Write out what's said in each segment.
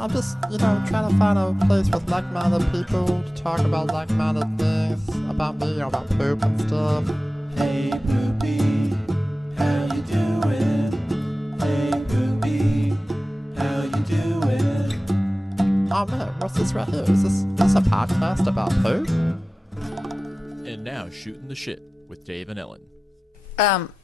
I'm just, trying to find a place with like-minded people to talk about like-minded things about me, about poop and stuff. Hey, Poopy, how you doing? Hey, Poopy, how you doing? Oh man, what's this right here? Is this a podcast about poop? And now, Shooting the Shit with Dave and Ellen.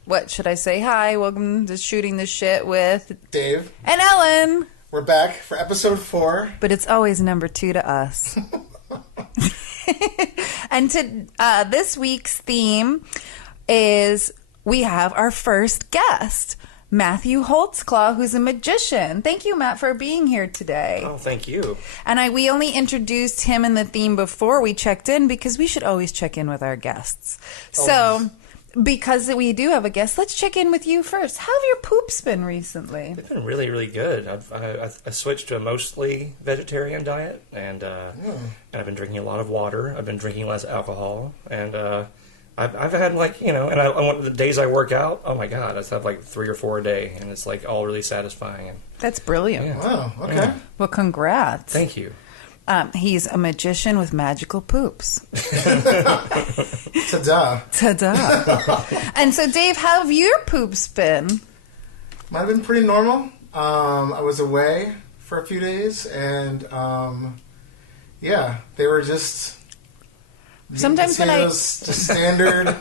What should I say? Hi, welcome to Shooting the Shit with Dave and Ellen. We're back for episode 4. But it's always number 2 to us. And this week's theme is we have our first guest, Matthew Holtzclaw, who's a magician. Thank you, Matt, for being here today. Oh, thank you. And we only introduced him in the theme before we checked in because we should always check in with our guests. So, because we do have a guest, let's check in with you first. How have your poops been recently? It's been really, really good. I switched to a mostly vegetarian diet, and I've been drinking a lot of water. I've been drinking less alcohol, and I've had and I want the days I work out. Oh my God, I have like 3 or 4 a day, and it's like all really satisfying. And, That's brilliant. yeah. Wow, okay. Yeah. Well, congrats. Thank you. He's a magician with magical poops. Ta-da. Ta-da. And so, Dave, how have your poops been? Might have been pretty normal. I was away for a few days, and they were just Sometimes when just standard,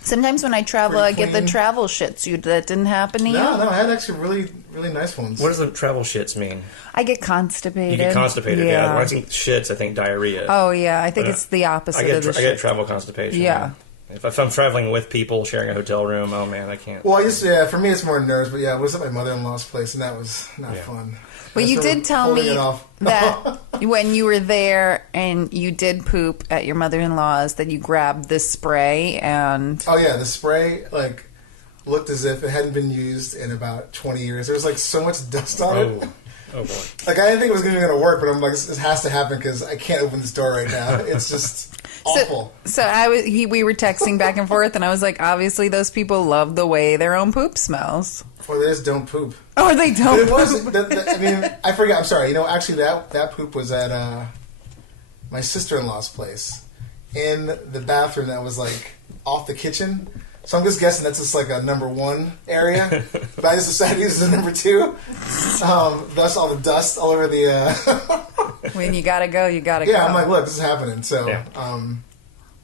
Sometimes when I travel, I Pretty get the clean. travel shits. That didn't happen to you? No, I had actually really, really nice ones. What does the travel shits mean? I get constipated. You get constipated. Yeah. When I think shits, I think diarrhea. Oh, yeah. I think But, it's the opposite I of the get shit. travel constipation. Yeah. If I'm traveling with people, sharing a hotel room, oh man, I can't. Well, for me it's more nerves, but I was at my mother-in-law's place, and that was not fun. Well, you did tell me it off. that when you were there and you did poop at your mother-in-law's, that you grabbed this spray and... Oh, yeah, the spray, looked as if it hadn't been used in about 20 years. There was, so much dust on it. Oh, boy. I didn't think it was going to work, but I'm like, this has to happen because I can't open this door right now. It's just awful. So we were texting back and forth, and I was like, obviously those people love the way their own poop smells. Or they just don't poop. Or they don't But it was, I forget, I'm sorry. Actually, that poop was at my sister-in-law's place in the bathroom that was, off the kitchen. So I'm just guessing that's just, a number 1 area. But I just decided to use it as number 2. Thus all the dust all over the... When you gotta go, you gotta go. Yeah, I'm like, look, this is happening. So, Yeah.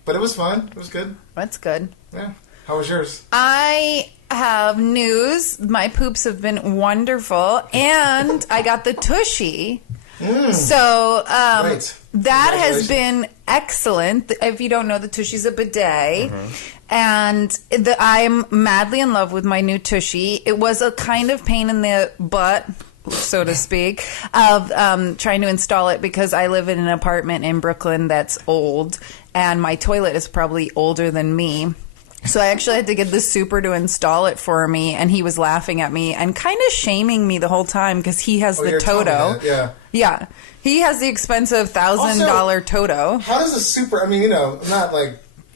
But it was fun. It was good. That's good. Yeah. How was yours? I have news. My poops have been wonderful, and I got the tushy. So Great. that has been excellent. If you don't know, the tushy's a bidet. And I'm madly in love with my new tushy. It was a kind of pain in the butt, so to speak, of trying to install it because I live in an apartment in Brooklyn that's old, and my toilet is probably older than me. So I actually had to get the super to install it for me, and he was laughing at me and kind of shaming me the whole time because he has the you're telling me Toto. that, yeah. Yeah. He has the expensive $1,000 Toto. How does a super... I'm not,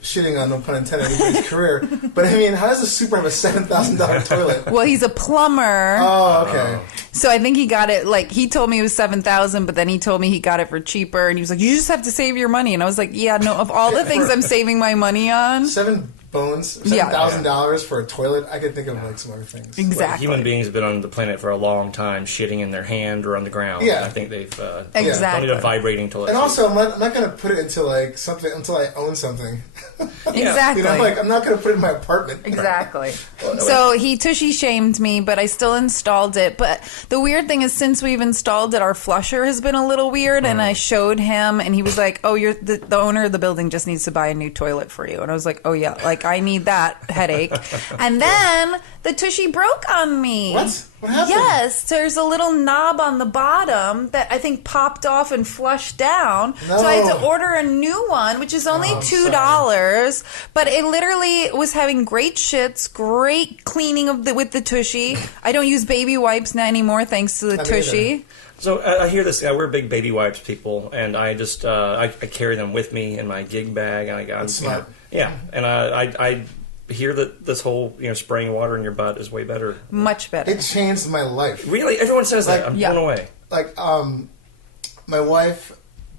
shitting on, no pun intended, anybody's career, but, how does a super have a $7,000 toilet? Well, he's a plumber. Oh, okay. So I think he got it, he told me it was $7,000, but then he told me he got it for cheaper, and he was like, you just have to save your money. And I was like, yeah, no, of all the things I'm saving my money on. $7,000 for a toilet, I could think of, some other things. Exactly. Human beings have been on the planet for a long time, shitting in their hand or on the ground. Yeah. I think they've Exactly. don't need a vibrating toilet. And also, I'm not going to put it into, something until I own something. Exactly. I'm not going to put it in my apartment. Exactly. So he tushy shamed me, but I still installed it. But the weird thing is, since we've installed it, our flusher has been a little weird. And I showed him, and he was like, "Oh, you're the owner of the building just needs to buy a new toilet for you." And I was like, "Oh yeah, I need that headache." And then the tushy broke on me. What? What happened? Yes, there's a little knob on the bottom that I think popped off and flushed down. No. So I had to order a new one, which is only $2. But it literally was having great shits, great cleaning with the tushy. I don't use baby wipes now anymore thanks to the tushy. So I hear this. We're big baby wipes people, and I just I carry them with me in my gig bag. And That's smart. Yeah, and I hear that this whole spraying water in your butt is way better. Much better. It changed my life. Really, everyone says that. I'm blown away. Like, my wife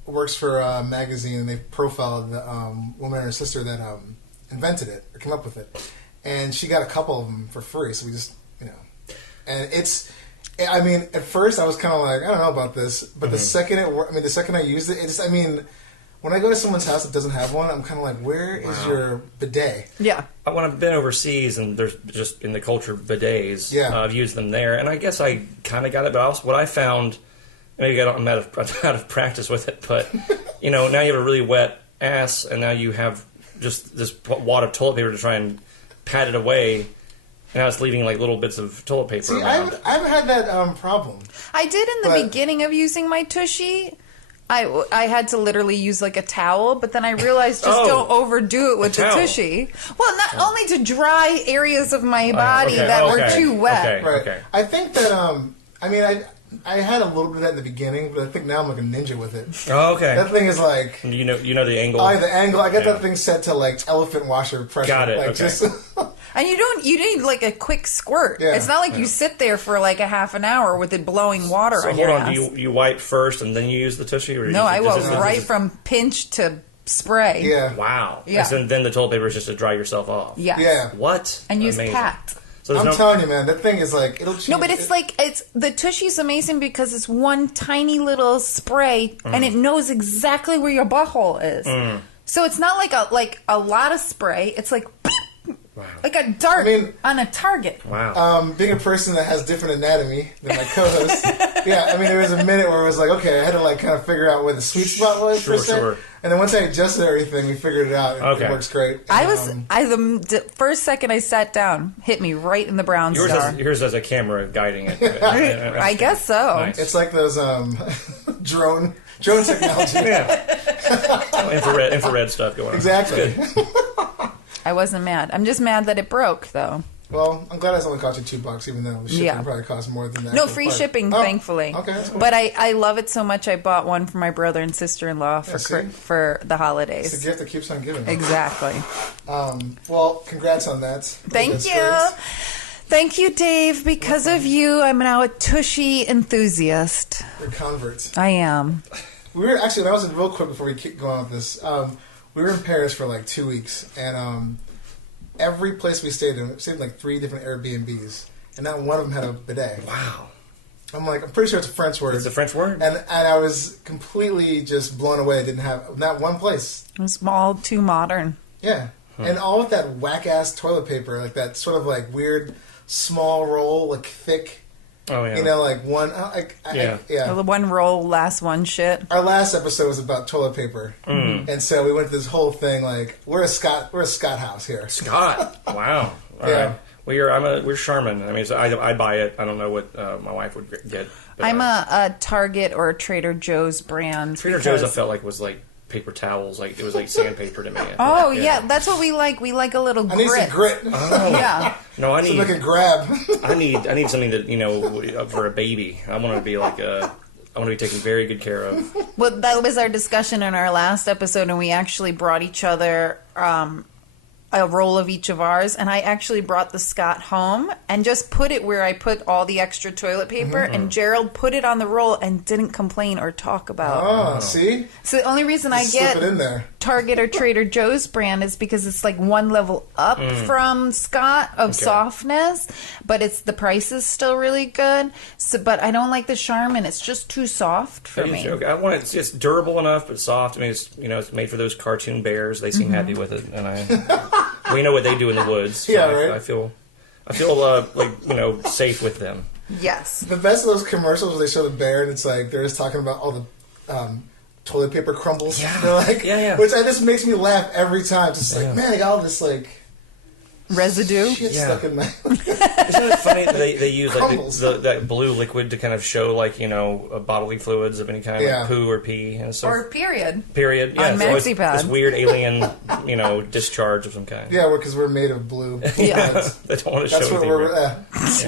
works for a magazine, and they profiled the woman and her sister that invented it or came up with it, and she got a couple of them for free. So we just, and it's. I mean, at first I was kind of like, I don't know about this, but the second I used it, when I go to someone's house that doesn't have one, I'm kind of like, where is your bidet? Yeah. When I've been overseas and there's just in the culture bidets, I've used them there, and I guess I kind of got it. But also, what I found, maybe I'm out of practice with it, but now you have a really wet ass, and now you have just this wad of toilet paper to try and pat it away. And now it's leaving like little bits of toilet paper around. I haven't had that problem. I did in the beginning of using my tushy. I had to literally use like a towel, but then I realized don't overdo it with the tushy. Well, not only to dry areas of my body that were too wet. Okay. I think that I had a little bit of that in the beginning, but I think now I'm like a ninja with it. Oh, okay. That thing is like... You know the angle? The angle. I got that thing set to like elephant washer pressure. Got it, like, okay. And you need like a quick squirt. Yeah. It's not like you sit there for like a half an hour with it blowing water on your ass. Do you wipe first and then you use the tushy? Or no, I go right from pinch to spray. Yeah. Wow. Yeah. So then the toilet paper is just to dry yourself off. Yes. Yeah. What? And use Amazing. pat. So I'm telling you, man, that thing is like it'll change. No, but it's the tushy's amazing because it's one tiny little spray and it knows exactly where your butthole is. So it's not like a lot of spray. It's like like a dart on a target. Wow. Being a person that has different anatomy than my co-host, there was a minute where it was like, okay, I had to like kind of figure out where the sweet spot was for a second. Sure. And then once I adjusted everything, we figured it out. It works great. And, the first second I sat down, hit me right in the brown star. Yours has a camera guiding it. I guess so. Nice. It's like those drone technology. Infrared stuff going on. Exactly. I wasn't mad. I'm just mad that it broke, though. Well, I'm glad it's only cost you $2, even though the shipping probably cost more than that. No, free shipping, thankfully. Okay, that's cool. But I love it so much, I bought one for my brother and sister-in-law for the holidays. It's a gift that keeps on giving. Exactly. Well, congrats on that. Thank you. Thank you, Dave. Because of you, I'm now a tushy enthusiast. We're converts. I am. We were actually, that was real quick before we keep going with this. We were in Paris for like 2 weeks, and every place we stayed in like 3 different Airbnbs, and not one of them had a bidet. Wow. I'm pretty sure it's a French word. It's a French word? And I was completely just blown away. It didn't have, not one place. It was all too modern. Yeah. And all with that whack-ass toilet paper, like that sort of like weird small roll, like thick. Oh, yeah. Like one... The one roll, last one shit. Our last episode was about toilet paper. And so we went through this whole thing like, we're a Scott house here. Scott? Wow. All right. Well, we're Charmin. I mean, so I buy it. I don't know what my wife would get. I'm a Target or a Trader Joe's brand. Trader Joe's I felt like was like paper towels. Like it was like sandpaper to me. Oh, yeah. That's what we like. We like a little grit. I need some grit. Oh. Yeah. No, I need... So I can grab. I need something that, for a baby. I want to be like I want to be taken very good care of. Well, that was our discussion in our last episode, and we actually brought each other a roll of each of ours, and I actually brought the Scott home and just put it where I put all the extra toilet paper, and Gerald put it on the roll and didn't complain or talk about it. Oh, see? So the only reason Just I get slip it in there. Target or Trader Joe's brand is because it's like one level up from Scott of softness, but the price is still really good. So, but I don't like the Charmin. It's just too soft for me. Okay. I want it. It's durable enough, but soft. I mean, it's made for those cartoon bears. They seem happy with it, and we know what they do in the woods. So right. I feel safe with them. Yes. The best of those commercials where they show the bear and it's like they're just talking about all the toilet paper crumbles. Yeah. They're like, yeah. Which just makes me laugh every time. Just like, man, I got all this like residue shit stuck in my. Isn't it funny that they use like that blue liquid to kind of show bodily fluids of any kind, like poo or pee and stuff, or period. Yeah, on MaxiPad. This weird alien, discharge of some kind. Yeah, because we're made of blue. Yeah, they don't want to show. That's what we're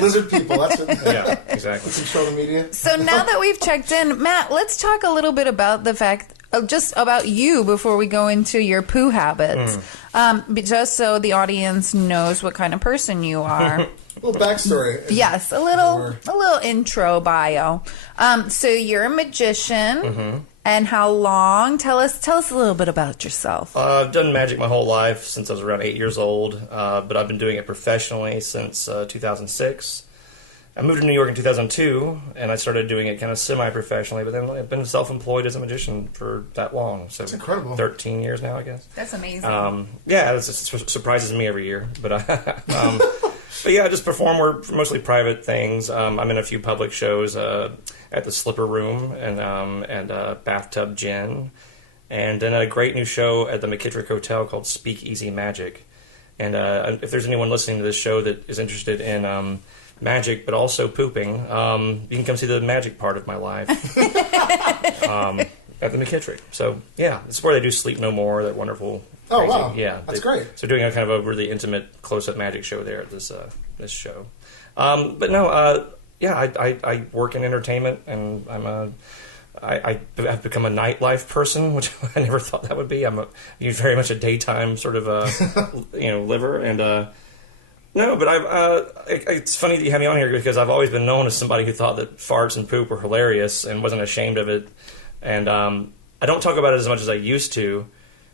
lizard people. That's what. Yeah, exactly. Control the media. So now that we've checked in, Matt, let's talk a little bit about the fact just about you before we go into your poo habits. But just so the audience knows what kind of person you are. A little backstory. Yes, a little intro bio. So you're a magician, and how long? Tell us a little bit about yourself. I've done magic my whole life since I was around 8 years old, but I've been doing it professionally since 2006. I moved to New York in 2002, and I started doing it kind of semi-professionally, but then I've been self-employed as a magician for that long. So that's incredible. 13 years now, I guess. That's amazing. Yeah, it surprises me every year. But but yeah, I just perform. We're mostly private things. I'm in a few public shows at the Slipper Room and Bathtub Gin, and then a great new show at the McKittrick Hotel called Speakeasy Magic. And if there's anyone listening to this show that is interested in magic, but also pooping, you can come see the magic part of my life at the McKittrick. So yeah, it's where they do Sleep No More, that wonderful. Oh crazy, wow, yeah, that's great. So doing a kind of a really intimate, close-up magic show there at this show. But no, yeah, I work in entertainment, and I have become a nightlife person, which I never thought that would be. I'm very much a daytime sort of liver, and. No, but it's funny that you have me on here because I've always been known as somebody who thought that farts and poop were hilarious and wasn't ashamed of it. And I don't talk about it as much as I used to,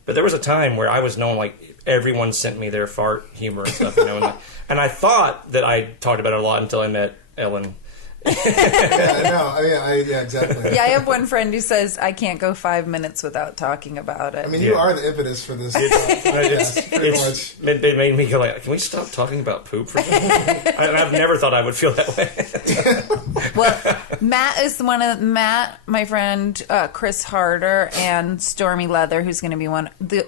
but there was a time where I was known, like, everyone sent me their fart humor and stuff, and I thought that I talked about it a lot until I met Ellen. Yeah, no, yeah, exactly. Yeah, I have one friend who says I can't go 5 minutes without talking about it. I mean, you are the impetus for this. It made me go like, can we stop talking about poop for a second? I've never thought I would feel that way. Well, Matt is my friend Chris Harder and Stormy Leather, who's going to be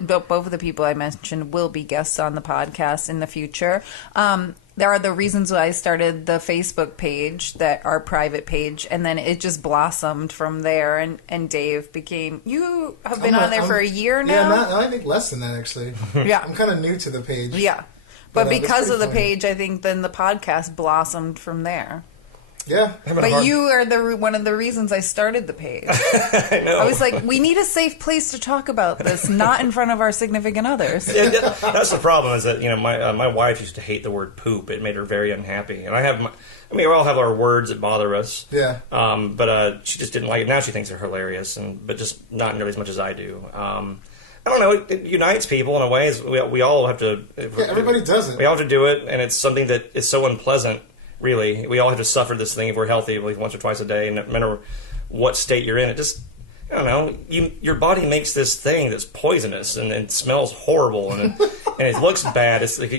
both of the people I mentioned will be guests on the podcast in the future. There are the reasons why I started the Facebook page, that our private page, and then it just blossomed from there. And Dave became. You have been on there for a year now. Yeah, I think less than that actually. Yeah, I'm kind of new to the page. Yeah, but because of the funny. page, I think then the podcast blossomed from there. Yeah, but you are one of the reasons I started the page. I know. I was like, we need a safe place to talk about this, not in front of our significant others. Yeah, that's the problem. Is that my wife used to hate the word poop. It made her very unhappy, and we all have our words that bother us. Yeah. But she just didn't like it. Now she thinks they're hilarious, but just not nearly as much as I do. I don't know. It unites people in a way. We all have to. Yeah, everybody does it. We all have to do it, and it's something that is so unpleasant. Really, we all have to suffer this thing if we're healthy, at least once or twice a day, and no matter what state you're in, it just, I don't know, your body makes this thing that's poisonous and it smells horrible and it looks bad. It's like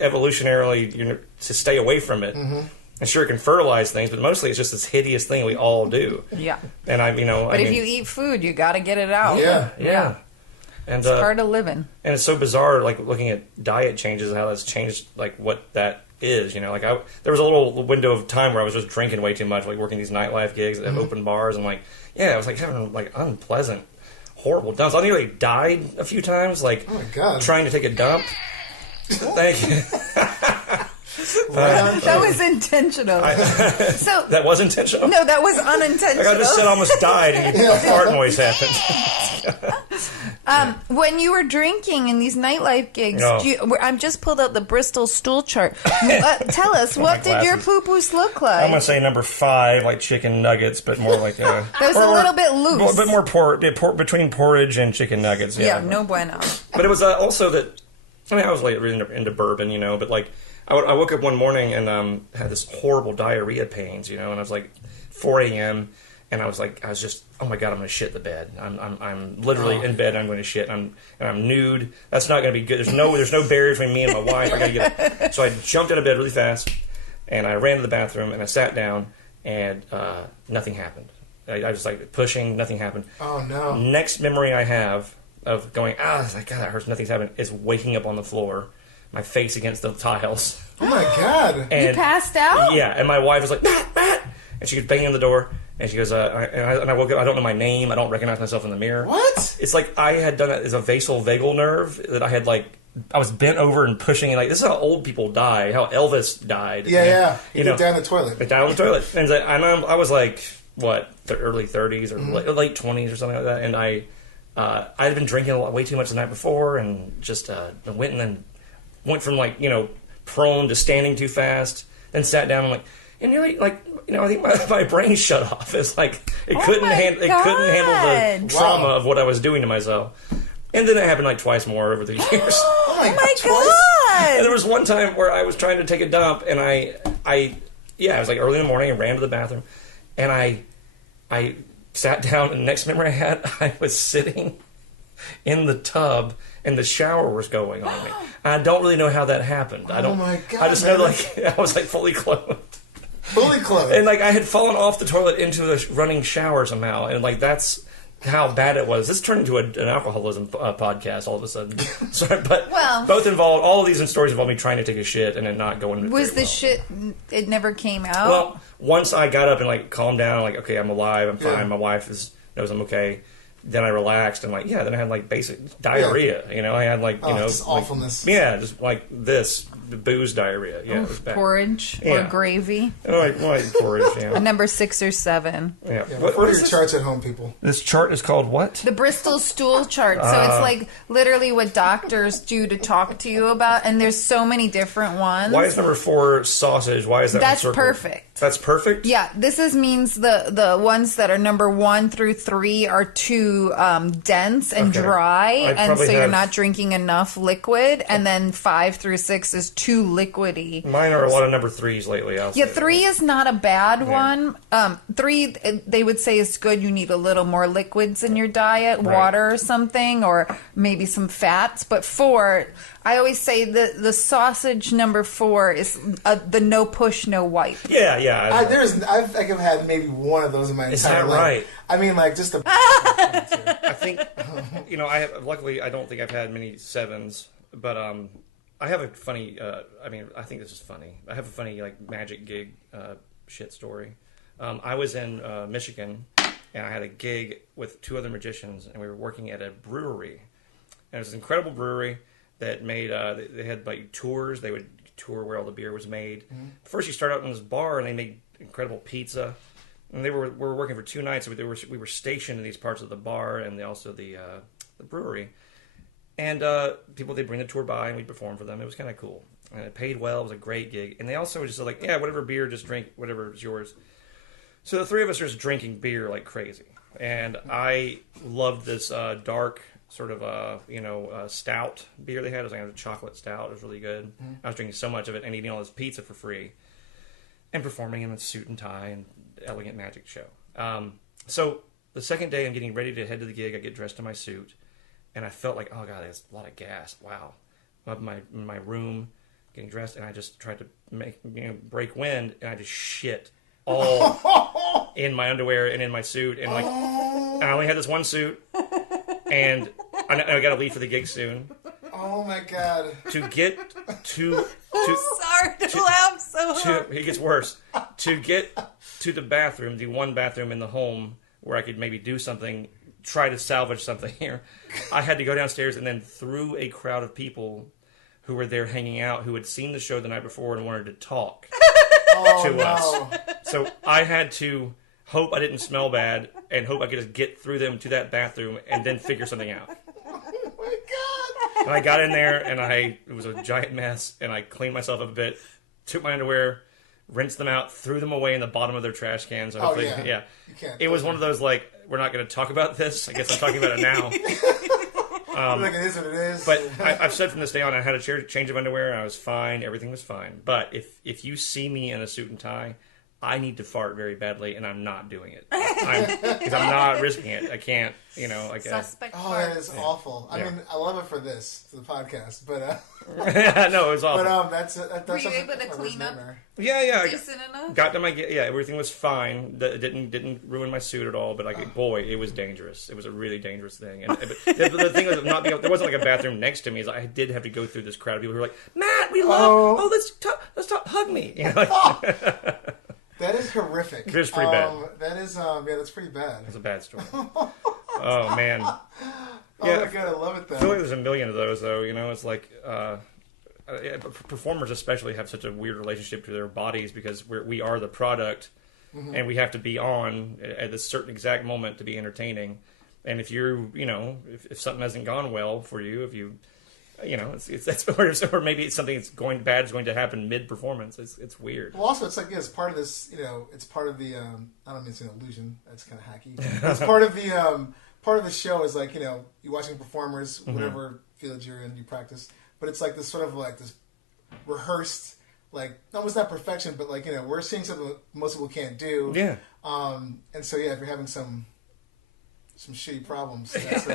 evolutionarily to stay away from it. Mm-hmm. And sure, it can fertilize things, but mostly it's just this hideous thing we all do. Yeah. And But if you eat food, you got to get it out. Yeah. And it's part of living. And it's so bizarre, like looking at diet changes and how that's changed, like what that is, there was a little window of time where I was just drinking way too much, like working these nightlife gigs at open bars, and I was like having like unpleasant, horrible dumps. I nearly died a few times, like oh my God. Trying to take a dump. Thank you. That was intentional. That was intentional? No, that was unintentional. I just said I almost died and a fart noise happened. When you were drinking in these nightlife gigs, I've just pulled out the Bristol stool chart. Tell us, what did your poo-poos look like? I'm going to say number 5, like chicken nuggets, but more like that was a little bit loose. But more between porridge and chicken nuggets. Yeah, no bueno. But it was also that, I was like really into bourbon, but like, I woke up one morning and had this horrible diarrhea pains, and I was like 4 a.m. and I was just, oh my God, I'm going to shit the bed. I'm literally in bed. I'm going to shit. And I'm nude. That's not going to be good. There's no barrier between me and my wife. I got to get up. So I jumped out of bed really fast and I ran to the bathroom and I sat down and nothing happened. I was like pushing, nothing happened. Oh no! Next memory I have of going, God, that hurts. Nothing's happened. Is waking up on the floor. My face against the tiles. Oh my God! And, you passed out? Yeah, and my wife was like, Matt! And she was banging on the door, and she goes, and I woke up, I don't know my name, I don't recognize myself in the mirror. What? It's like I had done it as a vagal nerve, that I had I was bent over and pushing, and this is how old people die, how Elvis died. Yeah. You get down the toilet. Down the toilet. And I was like, what, the early 30s or late 20s or something like that, and I I'd been drinking way too much the night before, and just went from prone to standing too fast. Then sat down and I think my brain shut off. It's like it couldn't handle the trauma of what I was doing to myself. And then it happened twice more over the years. Oh my God! And there was one time where I was trying to take a dump, and it was early in the morning, and ran to the bathroom, and I sat down, and the next memory I had, I was sitting in the tub, and the shower was going on me. I don't really know how that happened. Oh my God! I just know I was fully clothed. Fully clothed. And I had fallen off the toilet into the running shower somehow, and that's how bad it was. This turned into an alcoholism podcast all of a sudden. Sorry, but both involved, all of these stories involved me trying to take a shit and then not going. Was the shit? It never came out. Well, once I got up and calmed down, okay, I'm alive, I'm fine. My wife knows I'm okay. Then I relaxed and then I had basic diarrhea. Yeah. I had just awfulness. Just this. The booze diarrhea. Yeah, it was bad. Porridge or gravy. Porridge, yeah. A number 6 or 7. Yeah. What are your charts at home, people? This chart is called what? The Bristol stool chart. So it's literally what doctors do to talk to you about, and there's so many different ones. Why is number 4 sausage? Why is that? That's perfect. That's perfect? Yeah, this means the ones that are number 1 through 3 are too dense and dry, and so you're not drinking enough liquid, and then 5 through 6 is too liquidy. Mine are a lot of number 3s lately. 3 is not a bad one. 3, they would say is good. You need a little more liquids in your diet, water or something, or maybe some fats. But 4, I always say the sausage number 4 is the no push, no wipe. Yeah. I've had maybe one of those in my entire life. Is that right? I mean, just a. I think, luckily, I don't think I've had many 7s, but I have a funny. I think this is funny. I have a funny magic gig shit story. I was in Michigan, and I had a gig with 2 other magicians, and we were working at a brewery. And it was an incredible brewery that made. They had tours. They would tour where all the beer was made. Mm-hmm. First, you start out in this bar, and they made incredible pizza. And we were working for 2 nights. So we were stationed in these parts of the bar and also the brewery. And they'd bring the tour by and we'd perform for them. It was kind of cool. And it paid well. It was a great gig. And they also just said, whatever beer, just drink whatever is yours. So the 3 of us are just drinking beer like crazy. And I loved this dark sort of, stout beer they had. It was a chocolate stout. It was really good. Mm-hmm. I was drinking so much of it and eating all this pizza for free. And performing in a suit and tie and elegant magic show. So the second day I'm getting ready to head to the gig. I get dressed in my suit. And I felt oh God, there's a lot of gas. Wow. I'm up in my room, getting dressed, and I just tried to break wind, and I just shit all in my underwear and in my suit, and I only had this one suit, and I got to leave for the gig soon. Oh my God! I'm sorry to laugh so hard. It gets worse. To get to the bathroom, the one bathroom in the home where I could maybe do something. Try to salvage something here. I had to go downstairs and then through a crowd of people who were there hanging out who had seen the show the night before and wanted to talk to us. So I had to hope I didn't smell bad and hope I could just get through them to that bathroom and then figure something out. Oh my God! And I got in there and it was a giant mess and I cleaned myself up a bit, took my underwear, rinsed them out, threw them away in the bottom of their trash cans. Yeah. You can't. It was one of those we're not going to talk about this. I guess I'm talking about it now. It is what it is. But I've said from this day on, I had a change of underwear and I was fine. Everything was fine. But if you see me in a suit and tie, I need to fart very badly, and I'm not doing it. Because I'm not risking it. I can't, Suspect fart. That is awful. I mean, I love it for the podcast, but... no, it was awful. But that's were you able to clean up? Yeah. Decent enough? Got to everything was fine. It didn't ruin my suit at all, but boy, it was dangerous. It was a really dangerous thing. And the thing was, there wasn't a bathroom next to me. I did have to go through this crowd of people who were like, Matt, we love... Oh, let's talk, hug me. That is horrific. It was pretty bad. That is, that's pretty bad. It's a bad story. Oh, man. Oh, my God, I love it, though. I feel like there's a million of those, though. It's performers especially have such a weird relationship to their bodies because we are the product, and we have to be on at this certain exact moment to be entertaining. And if you're, if something hasn't gone well for you, if you, that's or maybe it's something that's bad is going to happen mid performance. It's weird. Well, also it's like it's part of this. It's part of the. I don't mean it's an illusion. That's kind of hacky. It's part of the. Part of the show is like you're watching performers, whatever field you're in, you practice. But it's like this sort of like this rehearsed, like almost not perfection, but like we're seeing something that most people can't do. Yeah. And so if you're having some shitty problems. That's,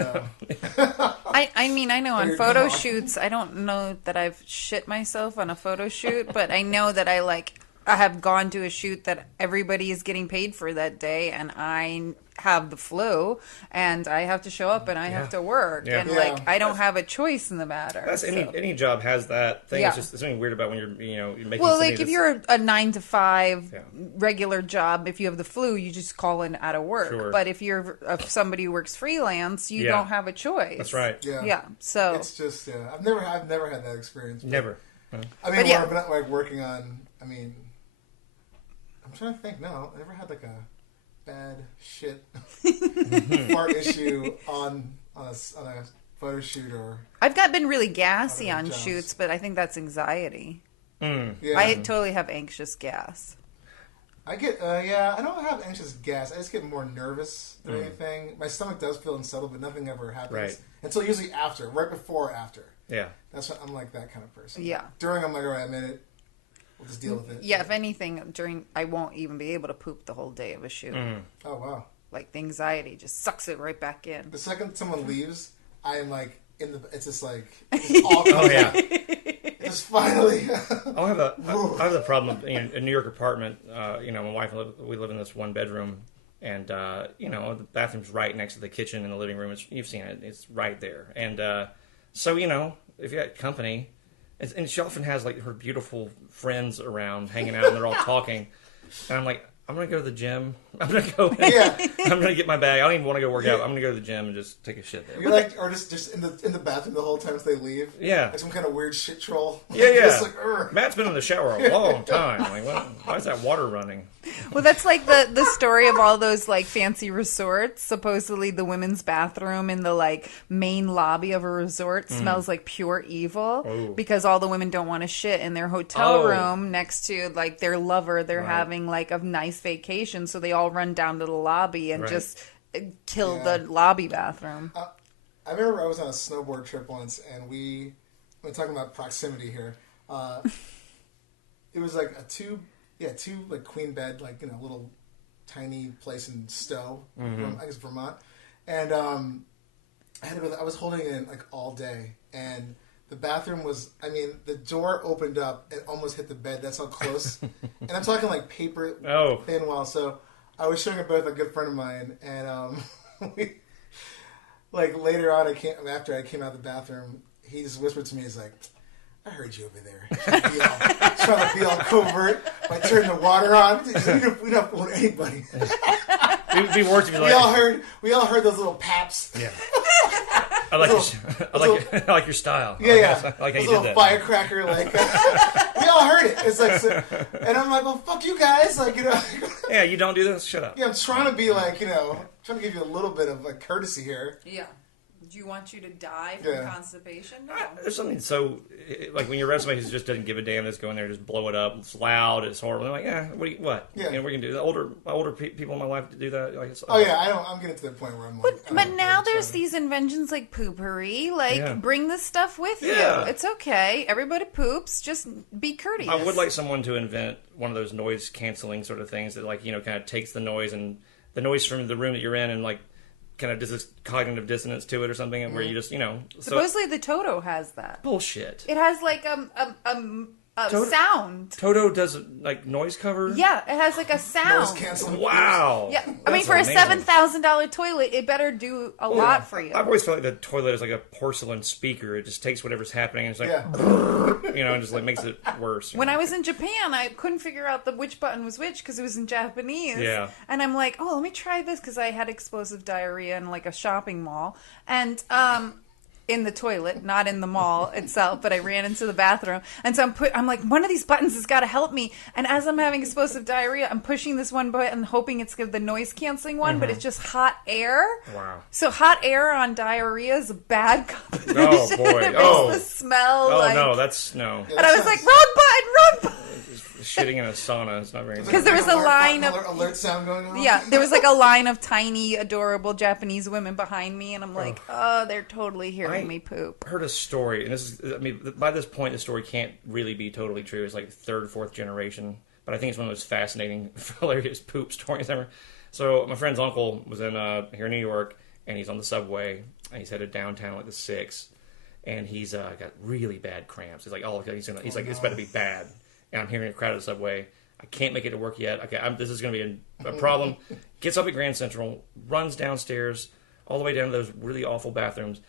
I mean, I know on photo shoots, I don't know that I've shit myself on a photo shoot, but I know that I have gone to a shoot that everybody is getting paid for that day, and I have the flu, and I have to show up, and I have to work, and I don't have a choice in the matter. That's any job has that thing. Yeah. It's just there's something weird about when you're making. Well, like if you're a 9 to 5 regular job, if you have the flu, you just call in out of work. Sure. But if you're somebody who works freelance, you don't have a choice. That's right. Yeah. So it's just I've never had that experience. Never. I mean, where I've been like working on. I mean, I'm trying to think. No, I never had like a bad shit fart issue on a photo shoot or. I've been really gassy on shoots, but I think that's anxiety. Yeah. I totally have anxious gas. I get I don't have anxious gas. I just get more nervous than anything. My stomach does feel unsettled, but nothing ever happens until usually after, right before or after. Yeah, that's what I'm like that kind of person. Yeah, during I'm like, all right, I'm in it. We'll just deal with it. Yeah, if anything, I won't even be able to poop the whole day of a shoot. Oh wow! Like the anxiety just sucks it right back in. The second someone leaves, I am like it's just like it's all comes out. Just finally. I have a problem in a New York apartment. My wife we live in this one bedroom, and the bathroom's right next to the kitchen and the living room. You've seen it; it's right there. And so if you got company. And she often has like her beautiful friends around hanging out, and they're all talking. And I'm like, I'm gonna go to the gym. I'm gonna go. I'm gonna get my bag. I don't even want to go work out. I'm gonna go to the gym and just take a shit there. You're like, or just in the bathroom the whole time as they leave. Yeah, like some kind of weird shit troll. Yeah. Just like, Matt's been in the shower a long time. Like, why is that water running? Well, that's like the story of all those like fancy resorts. Supposedly, the women's bathroom in the like main lobby of a resort smells like pure evil because all the women don't want to shit in their hotel room next to like their lover. They're having like a nice vacation, so they all run down to the lobby and just kill the lobby bathroom. I remember I was on a snowboard trip once, and we're talking about proximity here. It was like two like queen bed, like little tiny place in Stowe, I guess Vermont, and I was holding it in like all day, and the bathroom was, the door opened up and almost hit the bed. That's how close. And I'm talking like paper thin wall. So I was showing it both a good friend of mine, and we, like later on, after I came out of the bathroom, he just whispered to me, he's like, I heard you over there. Trying to be all covert by turning the water on. We don't fool anybody. It'd be worse if you we all heard those little paps. Yeah. I like your style. Yeah. I like how you did little that. Firecracker, like we all heard it. It's like, and I'm like, well, fuck you guys, like Yeah, you don't do this. Shut up. Yeah, I'm trying to be like, trying to give you a little bit of like courtesy here. Yeah. Do you want you to die from constipation? No. There's something so like when you're around somebody who just doesn't give a damn, just go in there and just blow it up. It's loud. It's horrible. They're like, what? Yeah, we can do. The older people in my life do that. Like, I'm getting to the point where I'm like. But now there's these inventions like poopery. Like, bring this stuff with you. It's okay. Everybody poops. Just be courteous. I would like someone to invent one of those noise canceling sort of things that kind of takes the noise from the room that you're in and like. Kind of does this cognitive dissonance to it or something, where you just supposedly the Toto has that bullshit. It has like sound. Toto does like noise cover. Yeah, it has like a sound. Noise canceling. Wow. Yeah, for a $7,000 toilet, it better do a lot for you. I've always felt like the toilet is like a porcelain speaker. It just takes whatever's happening and it's like, and just like makes it worse. When I was in Japan, I couldn't figure out which button was which because it was in Japanese. Yeah. And I'm like, let me try this because I had explosive diarrhea in like a shopping mall. And in the toilet, not in the mall itself, but I ran into the bathroom. And so I'm like, one of these buttons has got to help me. And as I'm having explosive diarrhea, I'm pushing this one button, hoping it's the noise canceling one, but it's just hot air. Wow. So hot air on diarrhea is a bad combination. Oh, boy. It makes the smell Oh, like... no, that's no. And I was like, wrong button! Shitting in a sauna is not very nice. Because there was a line of... alert sound going on? Yeah, there was like a line of tiny, adorable Japanese women behind me, and I'm like, oh, they're totally hearing me poop. I heard a story, and this is, I mean, by this point, the story can't really be totally true. It's like third, fourth generation, but I think it's one of those fascinating, hilarious poop stories ever. So my friend's uncle was in here in New York, and he's on the subway, and he's headed downtown like the 6, and he's got really bad cramps. He's like, it's about to be bad. And I'm hearing a crowd at the subway. I can't make it to work yet. Okay, this is going to be a problem. Gets up at Grand Central, runs downstairs, all the way down to those really awful bathrooms,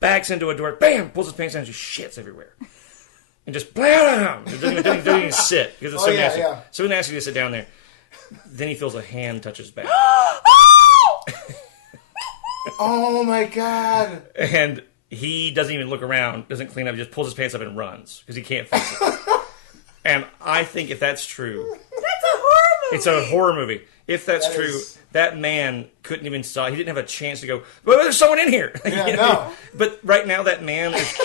backs into a door, bam, pulls his pants down, and just shits everywhere. And just blam! Doesn't even sit because it's so nasty. Yeah. So nasty to sit down there. Then he feels a hand touch his back. Oh my God. And he doesn't even look around, doesn't clean up, just pulls his pants up and runs because he can't fix it. And I think if that's true... That's a horror movie! It's a horror movie. If that's true, that man couldn't even stop. He didn't have a chance to go, well, there's someone in here. Yeah, no. But right now, that man is...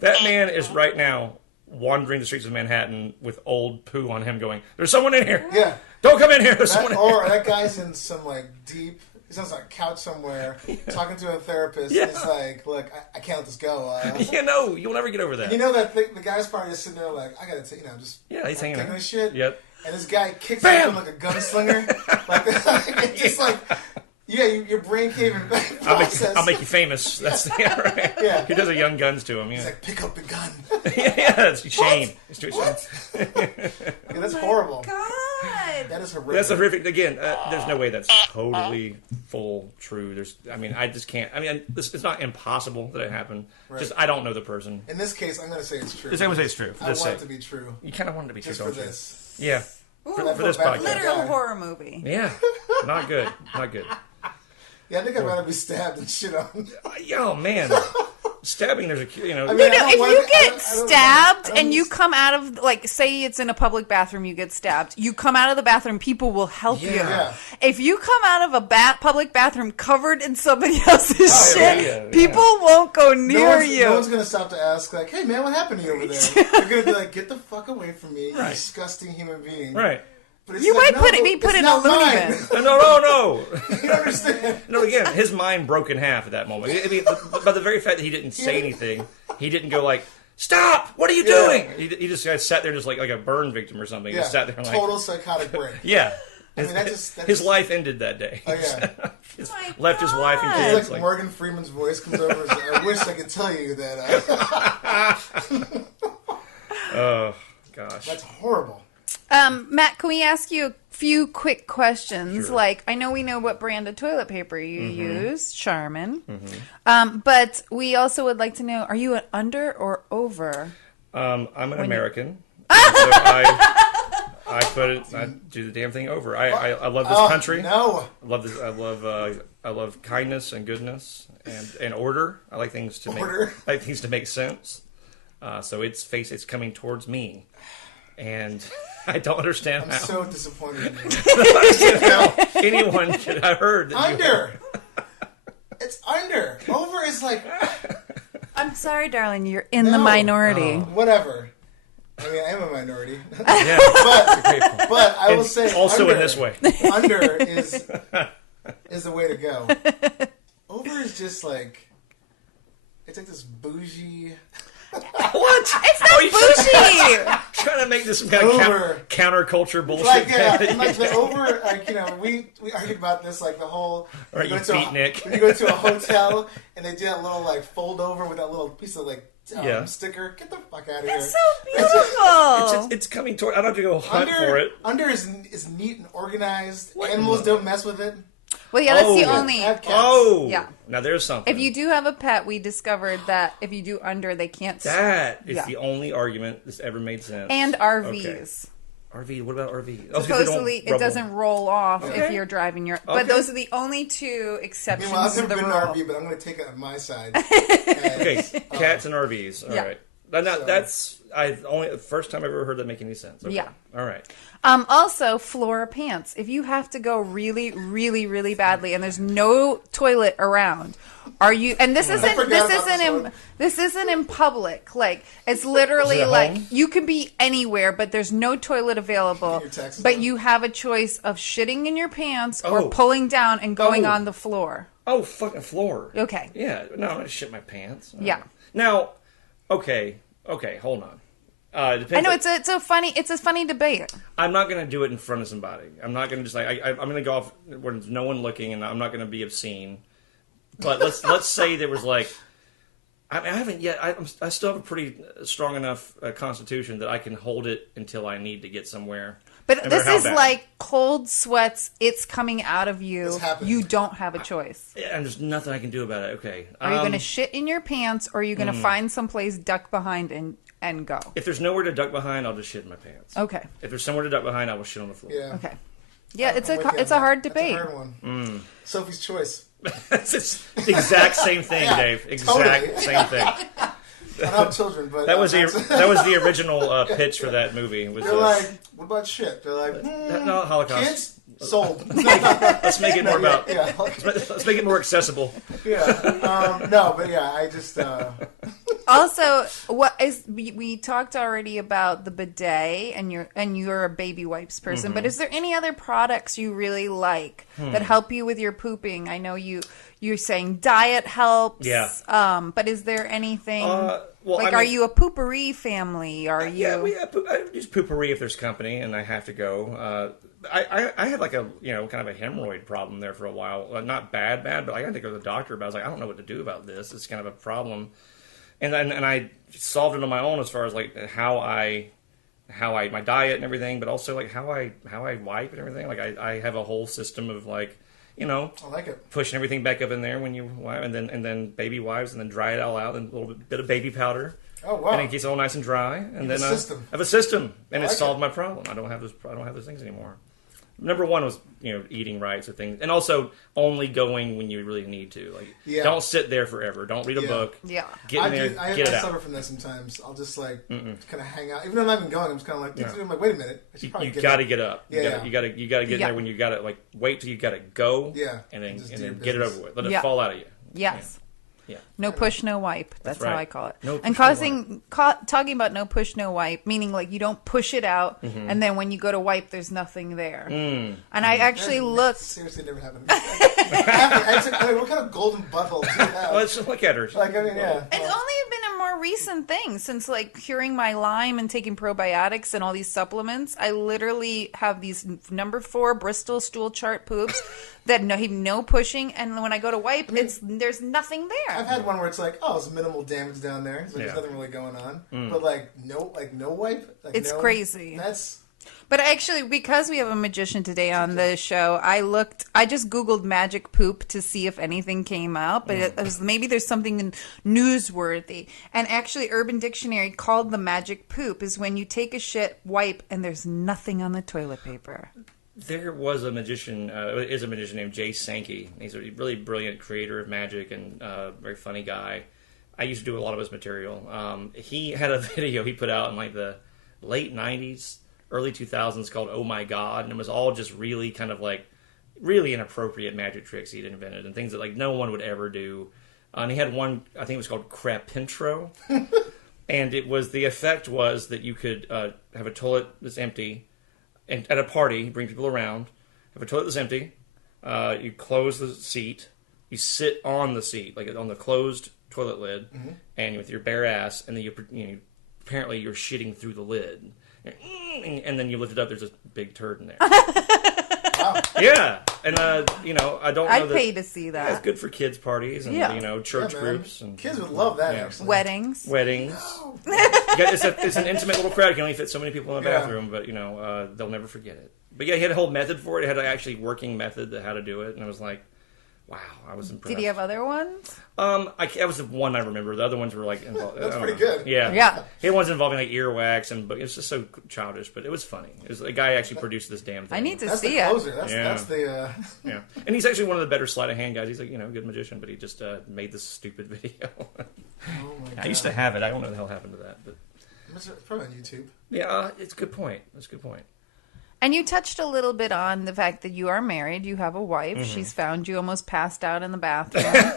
that man is right now wandering the streets of Manhattan with old poo on him going, there's someone in here. Yeah. Don't come in here. There's someone in here. Or that guy's in some, like, deep... He's on a couch somewhere, talking to a therapist. Yeah. And he's like, look, I can't let this go. You'll never get over that. You know that the guy's probably just sitting there like, I gotta take, just he's hanging out. taking this shit. Yep. And this guy kicks Bam! him like a gunslinger. Like, just like, your brain can't even process. I'll make you famous. That's right. Yeah. He does a Young Guns to him. Yeah. He's like, pick up the gun. That's Shane. What? Yeah, that's horrible. God. That is horrific. That's horrific. Again, there's no way that's totally full true. I just can't. It's not impossible that it happened. Right. Just I don't know the person. In this case, I'm going to say it's true. I'm going to say it's true. I want it to be true. You kind of want it to be Just true, for don't you? this. Yeah. Ooh, For this podcast. literal horror movie. Yeah. Not good. Not good. Yeah, I think I'd rather be stabbed than shit on. Oh, man. Stabbing, there's a... I mean, If you get I stabbed don't and you come out of, like, say it's in a public bathroom, you get stabbed. You come out of the bathroom, people will help you. Yeah. If you come out of a public bathroom covered in somebody else's shit, yeah. people won't go near you. No one's going to stop to ask, like, hey, man, what happened to you over there? They're going to be like, get the fuck away from me, you disgusting human being. Right. But it's You like, might be put in a not loony mine. bin. No. You don't understand. No, again, his mind broke in half at that moment. I mean, by the very fact that he didn't say anything, he didn't go like, stop! What are you doing? He just sat there just like a burn victim or something. He just sat there like... Total psychotic break. Yeah. I mean, His life ended that day. Oh, yeah. Left his wife and It's kids. like Morgan Freeman's voice comes over and says, I wish I could tell you that. Oh, gosh. That's horrible. Matt, can we ask you a few quick questions? Sure. Like, I know we know what brand of toilet paper you use, Charmin. But we also would like to know, are you an under or over? I'm an American. So I do the damn thing over. I love this country. No. I love this. I love kindness and goodness and order. I like things to make sense. So it's coming towards me, and I don't understand I'm how. so disappointed in you. I don't understand how anyone could have heard that Under. It's under. Over is like... I'm sorry, darling, you're in the minority. Whatever. I mean, I am a minority. Yeah, but I will say... also under, in this way. Under is the way to go. Over is just like... It's like this bougie... What? It's not bougie! Trying to make this some kind of counterculture bullshit. Like, yeah, and like the over, like, we argued about this, like, the whole... All right, you beatnik. When you go to a hotel, and they do that little, like, fold over with that little piece of, like, sticker. Get the fuck out of here. It's so beautiful! It's coming toward... I don't have to go hunt for it. Under is neat and organized. Animals don't mess with it. Well, yeah, that's the only... Oh! Yeah. Now there's something. If you do have a pet, we discovered that if you do under, they can't... That is the only argument that's ever made sense. And RVs. RV. What about RV? Oh, 'cause they don't Supposedly, it rumble. doesn't roll off if Okay. you're driving your. Okay. But those are the only two exceptions Meanwhile, I've to never the been to an rule. RV, but I'm going to take it on my side. Okay, cats and RVs. All Yeah. right. So- That's the first time I've ever heard that make any sense. Okay. Yeah. All right. Also, Flora pants. If you have to go really, really, really badly, and there's no toilet around, are you? And this isn't. forgot This about isn't this in. one. This isn't in public. Like it's literally Is it at like home? you can be anywhere, but there's no toilet available. Your taxes But on. you have a choice of shitting in your pants or Oh. pulling down and going Oh. on the floor. Oh, fucking floor. Okay. Yeah. No, I'm gonna shit my pants. Yeah. Now, okay, hold on. It depends. I know it's a funny debate. I'm not going to do it in front of somebody. I'm not going to just like I'm going to go off where there's no one looking, and I'm not going to be obscene. But let's say there was like I haven't yet. I still have a pretty strong enough constitution that I can hold it until I need to get somewhere. But no matter this how is bad. like cold sweats. It's coming out of you. It's happening. You don't have a choice. And there's nothing I can do about it. Okay. Are you going to shit in your pants, or are you going to find someplace duck behind and go? If there's nowhere to duck behind, I'll just shit in my pants. Okay. If there's somewhere to duck behind, I will shit on the floor. Yeah. Okay. Yeah, I'm with you on it's a that. hard That's debate. a hard one. Sophie's choice. It's the exact same thing, Yeah, Dave. Exact totally. same thing. I don't have children, but That was that's- the original pitch for that movie. Was They're like, what about shit? They're like, no Holocaust. kids sold. Let's make it more about. yeah, Let's make it more accessible. yeah. No, but yeah, I just Also, we talked already about the bidet, and you're a baby wipes person. Mm-hmm. But is there any other products you really like that help you with your pooping? I know you're saying diet helps. Yeah. But is there anything Well, like? I Are mean- you a poopery family? Are you? Yeah, I use poopery if there's company and I have to go. I had like a kind of a hemorrhoid problem there for a while. Not bad, but I got to go to the doctor about it. I was like, I don't know what to do about this. It's kind of a problem. And I solved it on my own as far as like how I my diet and everything, but also like how I wipe and everything. Like I have a whole system of like I like it. pushing everything back up in there when you wipe, and then baby wipes, and then dry it all out, and a little bit of baby powder. Oh wow. And it keeps it all nice and dry, and then a system. I have a system, and I it like solved my problem. I don't have those things anymore. Number one was eating right, so things, and also only going when you really need to. Like, Yeah. don't sit there forever. Don't read a Yeah. book. Yeah. Get in there, I get it suffer out. from that sometimes. I'll just like kind of hang out, even though I'm not even going. I'm just kind of like, I'm like, wait a minute. I should probably You get got to up. get up. Yeah. You got to get in Yeah. there when you got to like wait till you got to go. Yeah. and then Just and do then your get it business. over with. Let it Yeah. fall out of you. Yes. Yeah. No push, no wipe. That's how right. I call it. No and push, no talking about no push, no wipe, meaning like you don't push it out, Mm-hmm. and then when you go to wipe, there's nothing there. Mm. And I actually That looked. seriously never happened. What kind of golden butthole do you have? Let's just look at her. Like, I mean, yeah. It's only been a more recent thing since like curing my Lyme and taking probiotics and all these supplements. I literally have these number 4 Bristol stool chart poops that have no pushing, and when I go to wipe, there's nothing there. I've had one where it's like, oh, it's minimal damage down there. So Yeah. there's nothing really going on. But no wipe. Like, It's no- crazy. That's But actually, because we have a magician today on the show, I just Googled magic poop to see if anything came out, but it was, maybe there's something newsworthy. And actually, Urban Dictionary called the magic poop is when you take a shit, wipe, and there's nothing on the toilet paper. There was a magician, is a magician named Jay Sankey. He's a really brilliant creator of magic and very funny guy. I used to do a lot of his material. He had a video he put out in like the late 90s, early 2000s called Oh My God, and it was all just really kind of like really inappropriate magic tricks he'd invented and things that like no one would ever do. And he had one, I think it was called Crap Intro. And it was, the effect was that you could have a toilet that's empty, and at a party, bring people around, have a toilet that's empty, you close the seat, you sit on the seat, like on the closed toilet lid, and with your bare ass, and then apparently you're shitting through the lid. And then you lift it up, there's a big turd in there. Yeah. And, I don't know I'd that... pay to see It's that. good for kids' parties and, Yeah. church Yeah, man. groups. And Kids would love that, Yeah. actually. Weddings. weddings. It's an intimate little crowd. You can only fit so many people in a Yeah. bathroom, but they'll never forget it. But yeah, he had a whole method for it. He had an actually working method to how to do it, and I was like, wow, I was impressed. Did he have other ones? That was the one I remember. The other ones were like involved. That's pretty good. Yeah, Yeah. He had ones involving like earwax but it's just so childish. But it was funny. It was a guy actually produced this damn thing. I need to That's see the it. closer. That's the. Yeah, and he's actually one of the better sleight of hand guys. He's like a good magician, but he just made this stupid video. Oh my God. I used to have it. I don't know what the hell happened to that, but It's probably on YouTube. yeah, it's a good point. That's a good point. And you touched a little bit on the fact that you are married. You have a wife. Mm-hmm. She's found you almost passed out in the bathroom.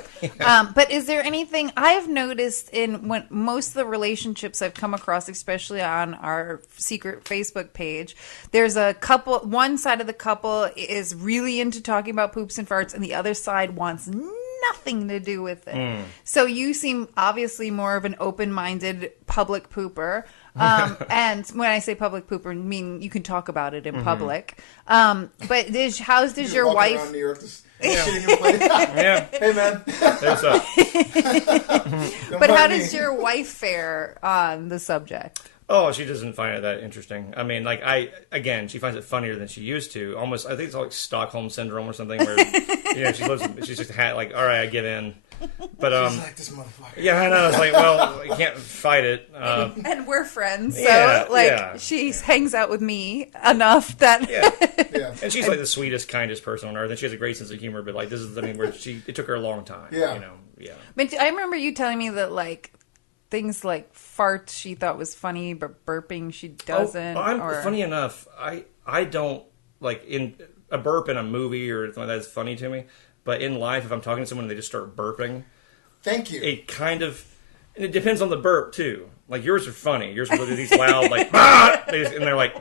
But is there anything I've noticed in when most of the relationships I've come across, especially on our secret Facebook page, there's a couple. One side of the couple is really into talking about poops and farts, and the other side wants nothing to do with it. So you seem obviously more of an open-minded public pooper. And when I say public pooper, I mean you can talk about it in public. But how does your Walking wife? around New York, just shitting your plate. Yeah, Hey man, there's a. But how does your wife fare on the subject? Oh, she doesn't find it that interesting. I mean, like she finds it funnier than she used to. Almost, I think it's like Stockholm syndrome or something, where she's just like, all right, I give in. But she's like this motherfucker. yeah, I know. It's like, well, I can't fight it. And we're friends, so Yeah, she hangs out with me enough that Yeah. And she's like the sweetest, kindest person on earth, and she has a great sense of humor. But like, this is the thing where it took her a long time. Yeah. Yeah. But I remember you telling me that like things like farts she thought was funny, but burping she doesn't. Funny enough, I don't like in a burp in a movie or something like that is funny to me. But in life, if I'm talking to someone and they just start burping, Thank you. it kind of, and it depends on the burp too. Like yours are funny. Yours are these loud like, ah! And they're like,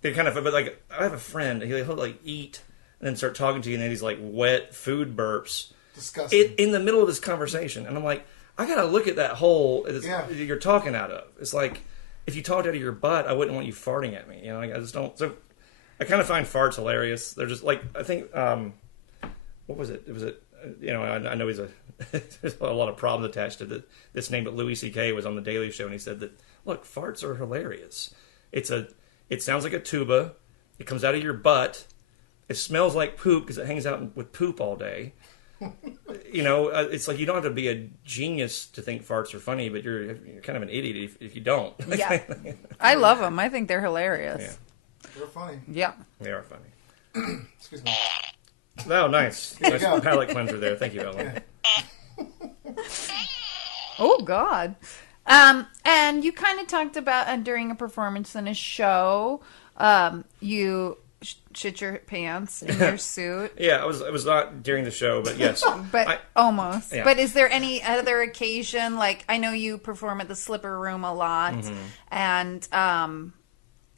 they're kind of. But like, I have a friend. He'll like eat and then start talking to you, and then he's like wet food burps. Disgusting. In the middle of this conversation, and I'm like, I gotta look at that hole Yeah. you're talking out of. It's like if you talked out of your butt, I wouldn't want you farting at me. Like I just don't. So I kind of find farts hilarious. They're just like I think. What was it? I know there's a lot of problems attached to this name, but Louis C.K. was on the Daily Show and he said that look, farts are hilarious. It sounds like a tuba. It comes out of your butt. It smells like poop because it hangs out with poop all day. It's like you don't have to be a genius to think farts are funny, but you're kind of an idiot if you don't. Yeah, I love them. I think they're hilarious. Yeah. They're funny. Yeah. They are funny. Excuse me. Oh, nice. you Nice go. palate cleanser there. Thank you, Ellen. Oh God. And you kind of talked about during a performance in a show, you shit your pants in your suit. Yeah, it was not during the show, but yes. But almost. Yeah. But is there any other occasion? Like I know you perform at the Slipper Room a lot, and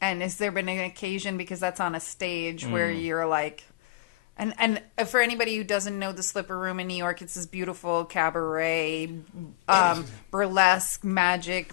has there been an occasion because that's on a stage where you're like, and for anybody who doesn't know the Slipper Room in New York, it's this beautiful cabaret, burlesque, magic,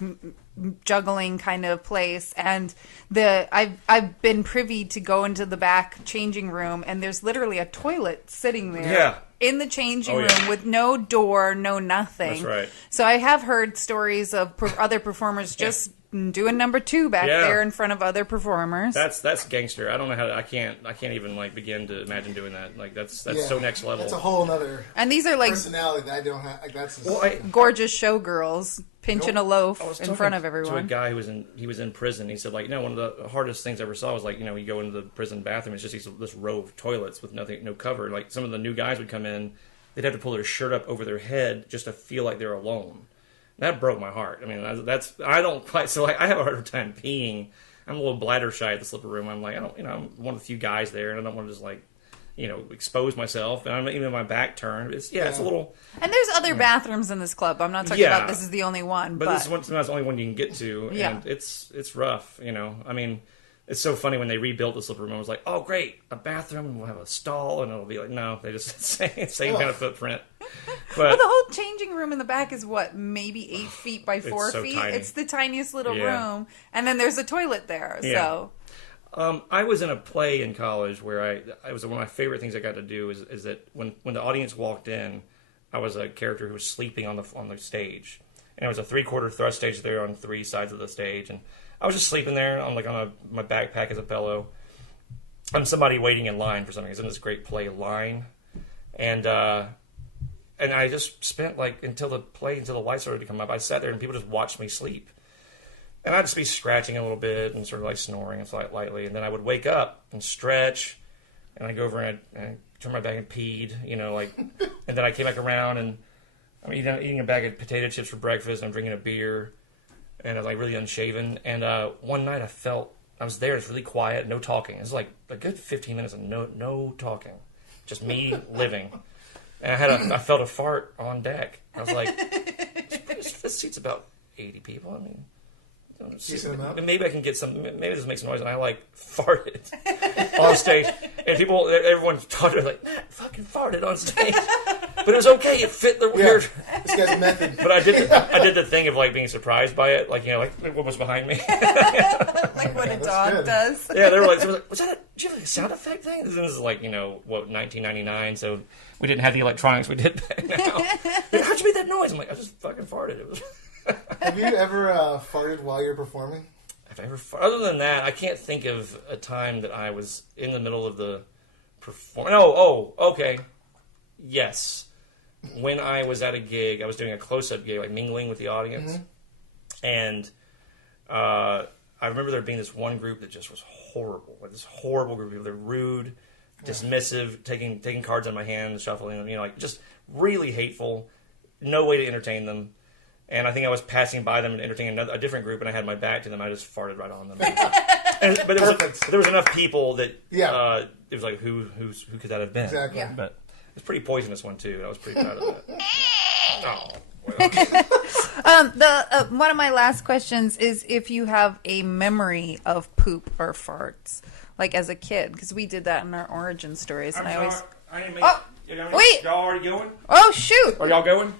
juggling kind of place, and I've been privy to go into the back changing room, and there's literally a toilet sitting there in the changing room with no door, no nothing. That's right. So I have heard stories of other performers just doing number two back there in front of other performers. That's gangster. I don't know how I can't even like begin to imagine doing that. Like that's so next level. That's a whole other And these are like personality that I don't have. Like that's gorgeous showgirls pinching a loaf I was in talking front of to everyone. a guy who was in prison. He said like, one of the hardest things I ever saw was like, you go into the prison bathroom, it's just this row of toilets with no cover. Like some of the new guys would come in, they'd have to pull their shirt up over their head just to feel like they're alone. That broke my heart. I mean, I don't quite. So I have a harder time peeing. I'm a little bladder shy at the Slipper Room. I'm like, I'm one of the few guys there, and I don't want to just like, expose myself. And I'm even my back turned. It's a little. And there's other bathrooms in this club. I'm not talking about this is the only one. But this is sometimes the only one you can get to, and it's rough. I mean, it's so funny when they rebuilt the Slipper Room. I was like, oh great, a bathroom, and we'll have a stall, and it'll be like, no, they just same kind of footprint. But the whole changing room in the back is what, maybe 8 feet by 4 so feet? tiny. It's the tiniest little room. And then there's a toilet there. Yeah. So I was in a play in college where I was one of my favorite things I got to do is that when the audience walked in, I was a character who was sleeping on the stage, and there was a 3/4 thrust stage there on 3 sides of the stage, and I was just sleeping there on my backpack as a pillow. I'm somebody waiting in line for something. It's in this great play, Line. And I just spent until the lights started to come up. I sat there and people just watched me sleep. And I'd just be scratching a little bit and sort of snoring and lightly. And then I would wake up and stretch. And I'd go over and I'd turn my back and peed, and then I came back around and I'm eating a bag of potato chips for breakfast. And I'm drinking a beer. And I was really unshaven. And one night I was there. It's really quiet, no talking. It was a good 15 minutes of no talking. Just me living. And I felt a fart on deck. I was like, this seat's about 80 people. I mean, maybe I can get some. Maybe this makes noise. And I farted on stage, and everyone thought Matt fucking farted on stage, but it was okay. It fit the weird. This guy's a method. But I did the thing of being surprised by it, what was behind me, what a dog does. Yeah, they were was that did you have a sound effect thing? This is 1999, so we didn't have the electronics we did back now. How'd you make that noise? I'm I just fucking farted. It was. Have you ever farted while you're performing? Other than that, I can't think of a time that I was in the middle of the performance. Oh, okay. Yes. When I was at a gig, I was doing a close-up gig, mingling with the audience. Mm-hmm. And I remember there being this one group that just was horrible. This horrible group of people. They're rude, dismissive, taking cards on my hand, shuffling them, just really hateful. No way to entertain them. And I think I was passing by them and entertaining a different group, and I had my back to them. I just farted right on them. But there was enough people that it was who could that have been? Exactly. Yeah. But it's a pretty poisonous one too. I was pretty proud of that. Oh. Well. One of my last questions is if you have a memory of poop or farts, as a kid, because we did that in our origin stories, and I didn't make. Wait! Y'all already going? Oh shoot! Are y'all going?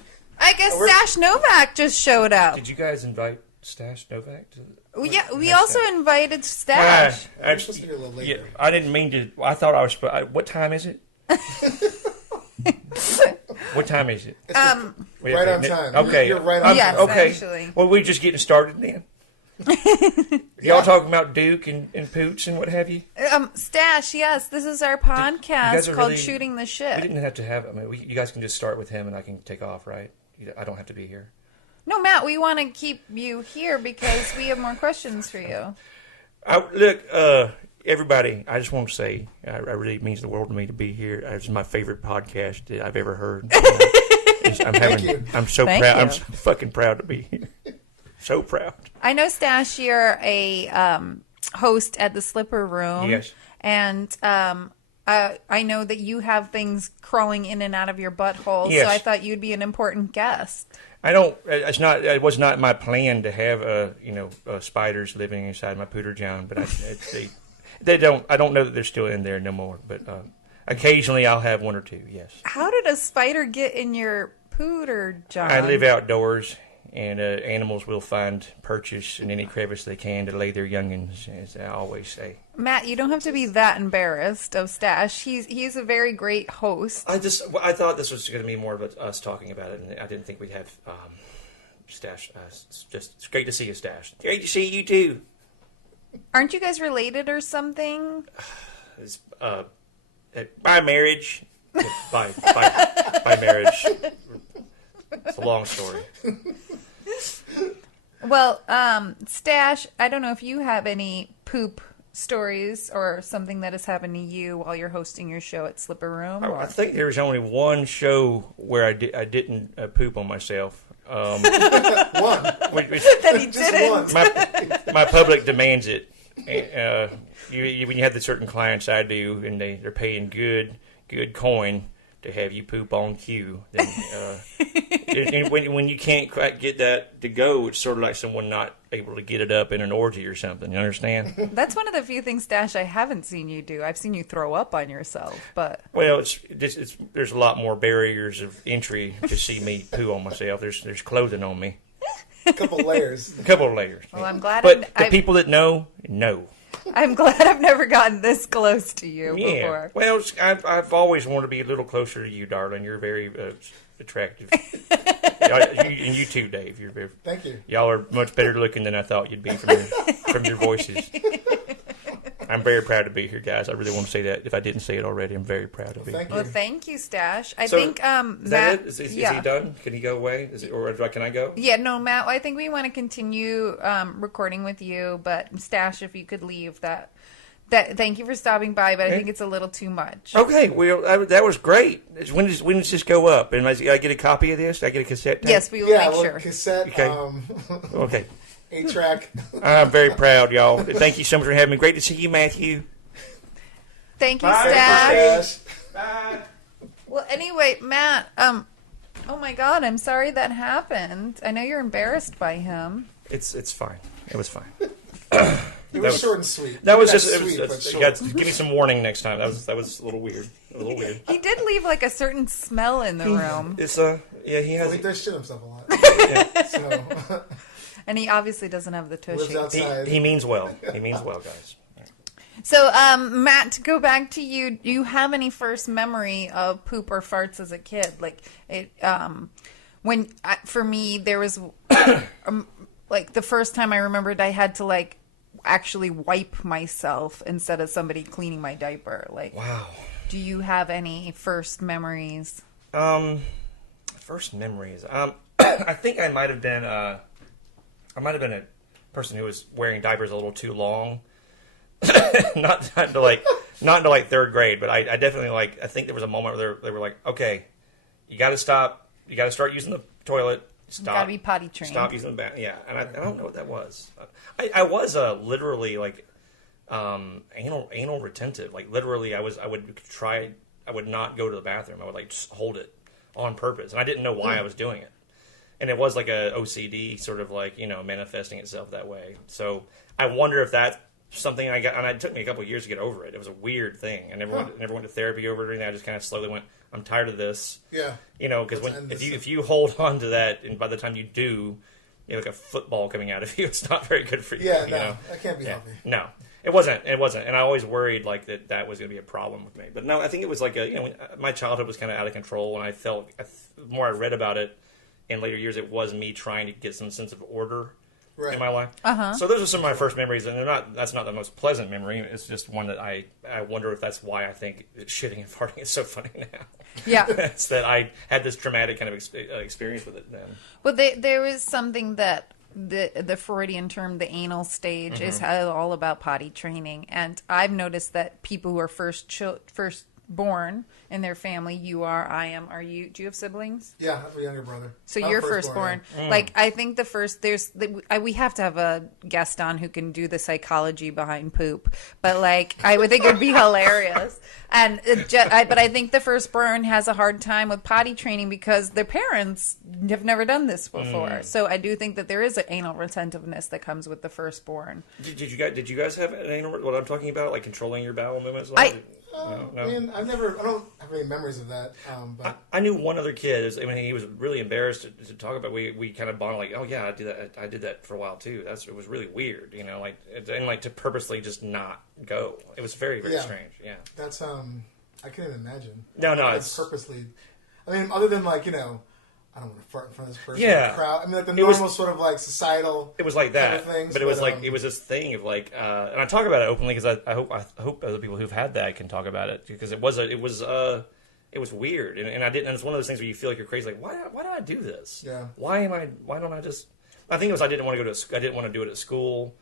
I guess Stash Novak just showed up. Did you guys invite Stash Novak? We also invited Stash. Actually, a little later. I didn't mean to. I thought I was. What time is it? What time is it? Right on time. Okay. You're right on time. Yes, okay. actually. Well, we're just getting started then. Y'all talking about Duke and Pooch and what have you? Stash, yes, this is our podcast called really, Shooting the Shit. We didn't have to have. You guys can just start with him, and I can take off, right? I don't have to be here. No, Matt, we want to keep you here because we have more questions for you. Look, everybody, I just want to say, it really means the world to me to be here. It's my favorite podcast that I've ever heard. I'm so proud. I'm so fucking proud to be here. So proud. I know, Stash, you're a host at the Slipper Room. Yes. And I know that you have things crawling in and out of your butthole, yes. So I thought you'd be an important guest. It was not my plan to have spiders living inside my pooter john, but I don't know that they're still in there no more, but occasionally I'll have one or two, yes. How did a spider get in your pooter john? I live outdoors, and animals will find purchase in any crevice they can to lay their youngins, as I always say. Matt, you don't have to be that embarrassed of Stash. He's a very great host. I thought this was going to be more of us talking about it, and I didn't think we'd have Stash. It's great to see you, Stash. Great to see you too. Aren't you guys related or something? It's, by marriage. by marriage. It's a long story. Well, Stash, I don't know if you have any poop stories or something that has happened to you while you're hosting your show at Slipper Room. I think there's only one show where I didn't poop on myself. One. That he didn't. My public demands it. When you have the certain clients I do, and they're paying good coin to have you poop on cue, then when you can't quite get that to go, it's sort of like someone not able to get it up in an orgy or something. You understand? That's one of the few things, Stash, I haven't seen you do. I've seen you throw up on yourself, but well, there's a lot more barriers of entry to see me poo on myself. There's clothing on me. A couple layers. Well, I'm glad. But the people that know. I'm glad I've never gotten this close to you before. Well, I've always wanted to be a little closer to you, darling. You're very attractive. And you too, Dave. Thank you. Y'all are much better looking than I thought you'd be from your voices. I'm very proud to be here, guys. I really want to say that. If I didn't say it already, I'm very proud to be here. Well, thank you, Stash. I So, think Is that Matt. it? Is he done? Can he go away? Or can I go? Yeah, no, Matt. I think we want to continue recording with you, but Stash, if you could leave that. Thank you for stopping by, but I think it's a little too much. Okay, well, that was great. When does this go up? And I get a copy of this? I get a cassette tape? Yes, we will make sure. Cassette. Okay. Okay. 8-track. I'm very proud, y'all. Thank you so much for having me. Great to see you, Matthew. Thank you, Bye, Stash. Bye. Well, anyway, Matt. Oh my God, I'm sorry that happened. I know you're embarrassed by him. It's fine. It was fine. It was short and sweet. That was Maybe just. not It was, sweet, but you short. got to give me some warning next time. That was a little weird. He did leave like a certain smell in the room, It's yeah. He Well, has. he does shit himself a lot. Yeah. So and he obviously doesn't have the lives tushy. outside. He means well. He means well, guys. So, Matt, to go back to you, do you have any first memory of poop or farts as a kid? Like it, for me, there was like the first time I remembered I had to like actually wipe myself instead of somebody cleaning my diaper. Like, Wow. do you have any first memories? First memories. I think I might have been a person who was wearing diapers a little too long. not into like third grade, but I definitely I think there was a moment where they were like, okay, you got to stop. You got to start using the toilet. Stop. You gotta be potty trained. Stop using the bathroom. Yeah, and I don't know what that was. I was literally like anal retentive. Like literally, I would not go to the bathroom. I would like just hold it on purpose, and I didn't know why I was doing it. And it was like a OCD sort of like manifesting itself that way. So I wonder if that's something I got, and it took me a couple of years to get over it. It was a weird thing. I never went to therapy over it or anything. I just kind of slowly went, I'm tired of this. Yeah. Because if you hold on to that, and by the time you do, you have like a football coming out of you. It's not very good for you. Yeah, you no, know? that can't be healthy. No, it wasn't, and I always worried like that was going to be a problem with me. But no, I think it was like my childhood was kind of out of control, and I felt the more I read about it in later years, it was me trying to get some sense of order in my life. So those are some of my first memories, and that's not the most pleasant memory. It's just one that I wonder if that's why I think that shitting and farting is so funny now. Yeah. It's that I had this traumatic kind of experience with it then. Well, there is something that the Freudian term, the anal stage, is all about potty training, and I've noticed that people who are first born in their family, you are, I am, are you? Do you have siblings? Yeah, I have a younger brother. So I'm you're firstborn. Yeah. Like, I think we have to have a guest on who can do the psychology behind poop. But like, I would think it'd be hilarious. And but I think the firstborn has a hard time with potty training because their parents have never done this before. So I do think that there is an anal retentiveness that comes with the firstborn. Did you guys have an anal? What I'm talking about, like controlling your bowel movements? No. I mean, I don't have any memories of that. But I knew one other kid. I mean, he was really embarrassed to talk about. We kind of bonded like, oh yeah, I did that for a while too. It was really weird, and to purposely just not go. It was very very strange. Yeah, that's I can't even imagine. No, it's purposely. I mean, other than like I don't want to fart in front of this person. Yeah. Crowd. I mean, like the normal sort of like societal. It was like that, kind of things, but it was like it was this thing of like, and I talk about it openly because I hope other people who've had that can talk about it because it was weird, and I didn't. And it's one of those things where you feel like you're crazy. Like, why did I do this? Yeah. Why don't I just? I think it was I didn't want to go to. I didn't want to do it at school.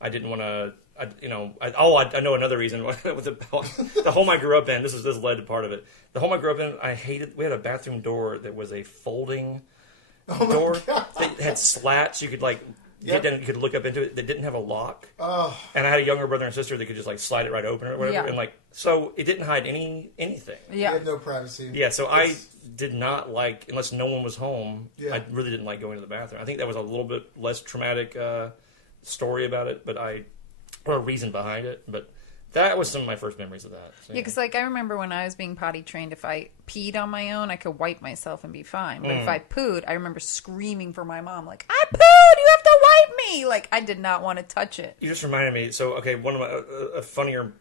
I didn't want to. I know another reason with the home I grew up in. This led to part of it. The home I grew up in, I hated. We had a bathroom door that was a folding door that had slats. You could get down, you could look up into it. That didn't have a lock. Oh. And I had a younger brother and sister that could just slide it right open or whatever. Yeah. And so it didn't hide anything. You Yeah. had no privacy. Yeah. So I did not unless no one was home. Yeah. I really didn't like going to the bathroom. I think that was a little bit less traumatic story about it, or a reason behind it. But that was some of my first memories of that. So, Yeah, because I remember when I was being potty trained, if I peed on my own, I could wipe myself and be fine. But if I pooed, I remember screaming for my mom, like, I pooed, you have to wipe me. Like, I did not want to touch it. You just reminded me. So, okay, one of my a funnier,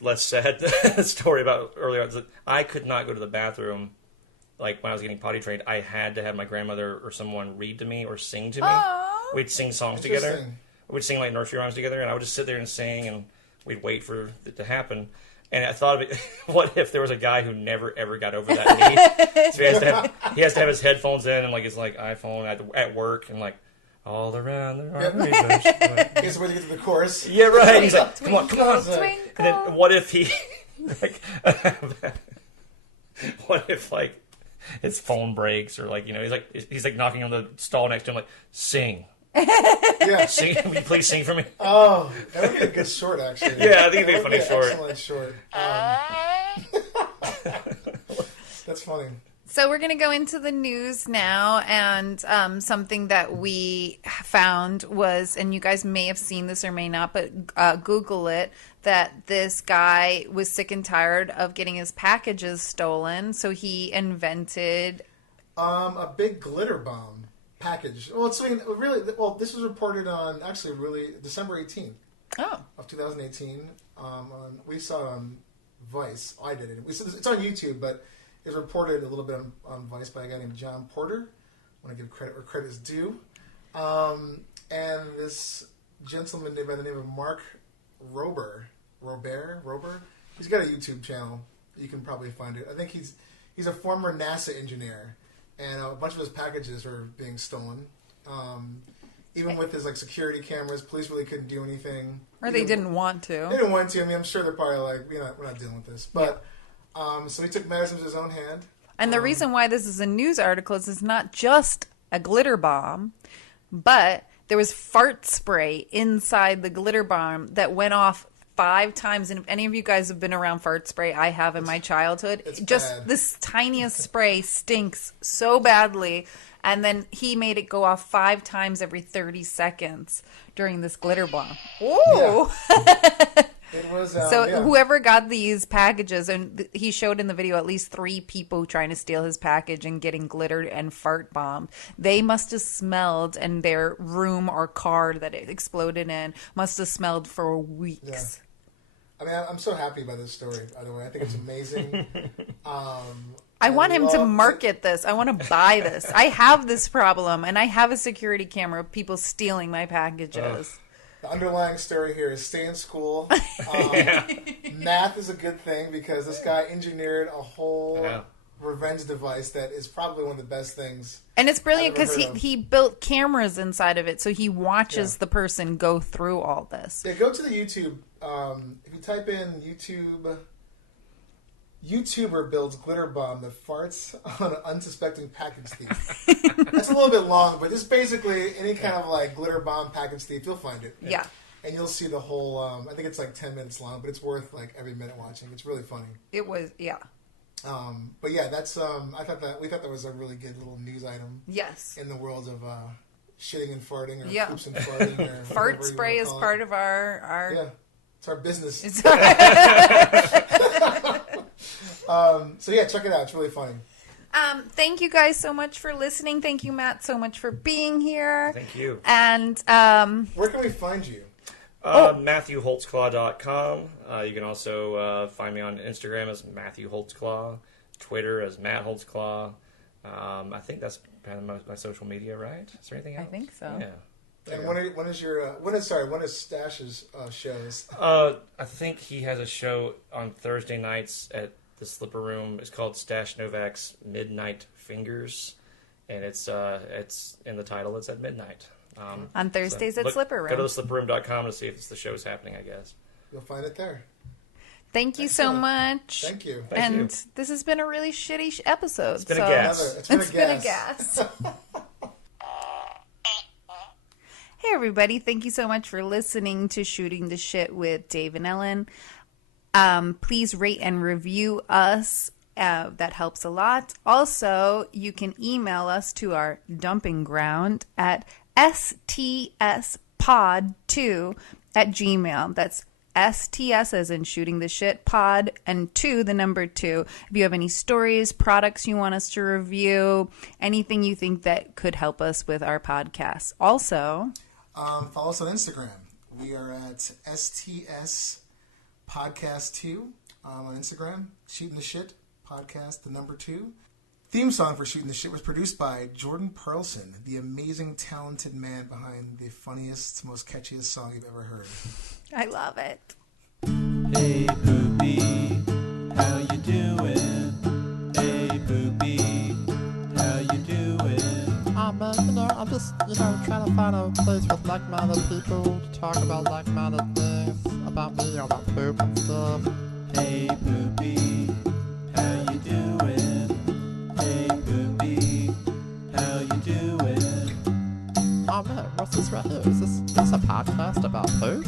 less sad story about earlier is that I could not go to the bathroom. Like when I was getting potty trained, I had to have my grandmother or someone read to me or sing to me. Aww. We'd sing songs together. We'd sing like nursery rhymes together, and I would just sit there and sing and we'd wait for it to happen. And I thought of it, what if there was a guy who never ever got over that knee? So he has to have his headphones in and like his like iPhone at work and like all around the army. I guess we're to get to the chorus. Yeah, right. He's like, come on. Twinkle. And then what if he like what if like his phone breaks or like he's like knocking on the stall next to him like sing. Yeah. Sing, will you please sing for me? Oh, that would be a good short, actually. Yeah, I think it'd be a funny short. Excellent short. That's funny. So we're going to go into the news now, and something that we found was, and you guys may have seen this or may not, but Google it, that this guy was sick and tired of getting his packages stolen, so he invented a big glitter bomb package. Well, this was reported on December 18th of 2018. We saw it on Vice. I did it. It's on YouTube, but it was reported a little bit on Vice by a guy named John Porter. I want to give credit where credit is due. And this gentleman by the name of Mark Robert. He's got a YouTube channel. You can probably find it. I think he's a former NASA engineer. And a bunch of his packages were being stolen. Even with his security cameras, police really couldn't do anything. Or they didn't want to. They didn't want to. I mean, I'm sure they're probably like, we're not dealing with this. But so he took matters into his own hand. And the reason why this is a news article is it's not just a glitter bomb, but there was fart spray inside the glitter bomb that went off 5 times. And if any of you guys have been around fart spray, I have in my childhood. Just bad. This tiniest spray stinks so badly. And then he made it go off 5 times every 30 seconds during this glitter bomb. Ooh! Yeah. It was, whoever got these packages, and he showed in the video at least 3 people trying to steal his package and getting glittered and fart bombed. They must have smelled, and their room or car that it exploded in must have smelled for weeks. Yeah. I mean, I'm so happy by this story, by the way. I think it's amazing. I want him to market this. I want to buy this. I have this problem, and I have a security camera of people stealing my packages. The underlying story here is stay in school. Math is a good thing because this guy engineered a whole revenge device that is probably one of the best things. And it's brilliant because he built cameras inside of it, so he watches the person go through all this. Yeah, go to the YouTube. If you type in YouTuber builds glitter bomb that farts on an unsuspecting package thief. That's a little bit long, but just basically any kind of glitter bomb package thief, you'll find it. Yeah. And you'll see the whole, I think it's 10 minutes long, but it's worth every minute watching. It's really funny. It was, yeah. But yeah, that's, we thought that was a really good little news item. Yes. In the world of, shitting and farting or poops and farting or fart spray is part of our yeah. It's our business. So yeah, check it out. It's really funny. Thank you guys so much for listening. Thank you, Matt, so much for being here. Thank you. And where can we find you? MatthewHoltzclaw.com. You can also find me on Instagram as Matthew Holtzclaw, Twitter as Matt Holtzclaw. I think that's kind of my social media, right? Is there anything else? I think so. Yeah. And when is Stash's shows? I think he has a show on Thursday nights at the Slipper Room. It's called Stash Novak's Midnight Fingers, and it's in the title. It's at midnight. On Thursdays at Slipper Room. Go to theslipperroom.com to see if the show's happening, I guess. You'll find it there. Thank you so much. Thank you. And this has been a really shitty episode. It's been a gas. It's been a gas. Hey everybody, thank you so much for listening to Shooting the Shit with Dave and Ellen. Please rate and review us. That helps a lot. Also, you can email us to our dumping ground at stspod2@gmail.com. That's STS as in shooting the shit pod and 2 the number 2. If you have any stories, products you want us to review, anything you think that could help us with our podcast. Also, follow us on Instagram. We are at STS Podcast 2 on Instagram. Shooting the Shit Podcast, the number 2. Theme song for Shooting the Shit was produced by Jordan Perlson, the amazing, talented man behind the funniest, most catchiest song you've ever heard. I love it. Hey Poopy, how you doing? Hey Poopy, how you doing? Man, I'm just, trying to find a place with like-minded people to talk about like-minded things about me, about poop and stuff. Hey Poopy, how you doing? Hey Poopy, how you doing? Man, what's this right here? Is this a podcast about poop?